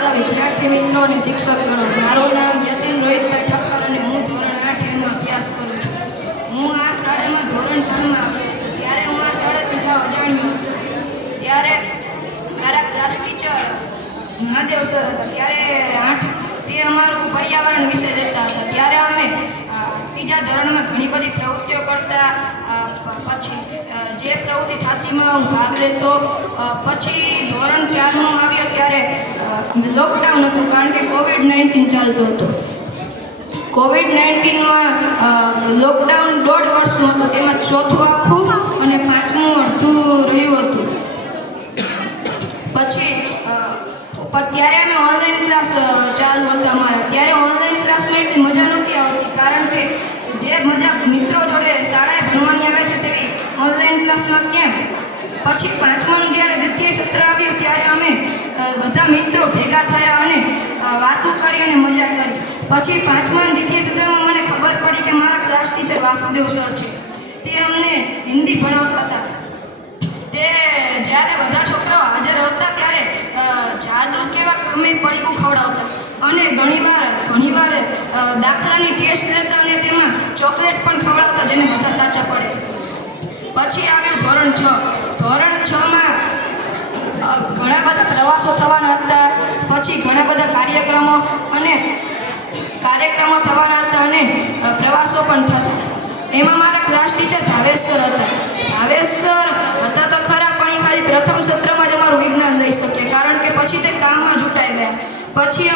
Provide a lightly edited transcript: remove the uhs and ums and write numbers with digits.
બધા વિદ્યાર્થી મિત્રો અને શિક્ષક ગણો, મારું નામ યતીન રોહિતભાઈ ઠક્કર અને હું ધોરણ 8 માં અભ્યાસ કરું છું. હું આ શાળામાં ધોરણ 3 માં આવ્યો હતો. ત્યારે હું આ શાળાથી સાવ અજાણ્યો હતો. ત્યારે મારા ક્લાસ ટીચર મહાદેવ સર હતા. તે અમારું પર્યાવરણ વિશે દેતા હતા. ત્યારે અમે ત્રીજા ધોરણમાં ઘણી બધી પ્રવૃત્તિઓ કરતા. પછી જે પ્રવૃત્તિ થતીમાં હું ભાગ લેતો. પછી ધોરણ 4 માં આવ્યો ત્યારે લોકડાઉન હતું, કારણ કે COVID-19 ચાલતું હતું. COVID-19માં લોકડાઉન 1.5 વર્ષનું હતું. તેમાં ચોથું આખું અને 5મું અડધું રહ્યું હતું. પછી ત્યારે અમે ઓનલાઈન ક્લાસ ચાલુ હતા અમારા. ત્યારે ઓનલાઈન ક્લાસમાં એટલી મજા નહોતી આવતી, કારણ કે જે મજા મિત્રો જોડે શાળાએ ભણવાની આવે છે તેવી ઓનલાઈન ક્લાસમાં કેમ. પછી 5માનું જ્યારે દ્વિતીય સત્ર આવ્યું ત્યારે અમે બધા મિત્રો ભેગા થયા અને વાતો કરી અને મજા કરી. પછી 5મા દ્વિતીય સત્રમાં મને ખબર પડી કે મારા ક્લાસ ટીચર વાસુદેવ સર છે. તે અમને હિન્દી ભણાવતા હતા. તે જ્યારે બધા છોકરાઓ હાજર હતા ત્યારે જાદુ કેવા અમે પડીકું ખવડાવતા અને ઘણીવાર દાખલાની ટેસ્ટ લેતા અને તેમાં ચોકલેટ પણ ખવડાવતા, જેને બધા સાચા પડે. પછી આવ્યું ધોરણ 6. ધોરણ 6માં ઘણા બધા પ્રવાસો થવાના હતા. પછી ઘણા બધા કાર્યક્રમો થવાના હતા અને પ્રવાસો પણ થતા. એમાં મારા ક્લાસ ટીચર ભાવેશ સર હતા. ભાવેશ સર હતા તો ખરા, પણ એ ખાલી પ્રથમ સત્રમાં જ અમારું વિજ્ઞાન લઈ શકે, કારણ કે પછી તે કામમાં જુટાઈ ગયા. પછી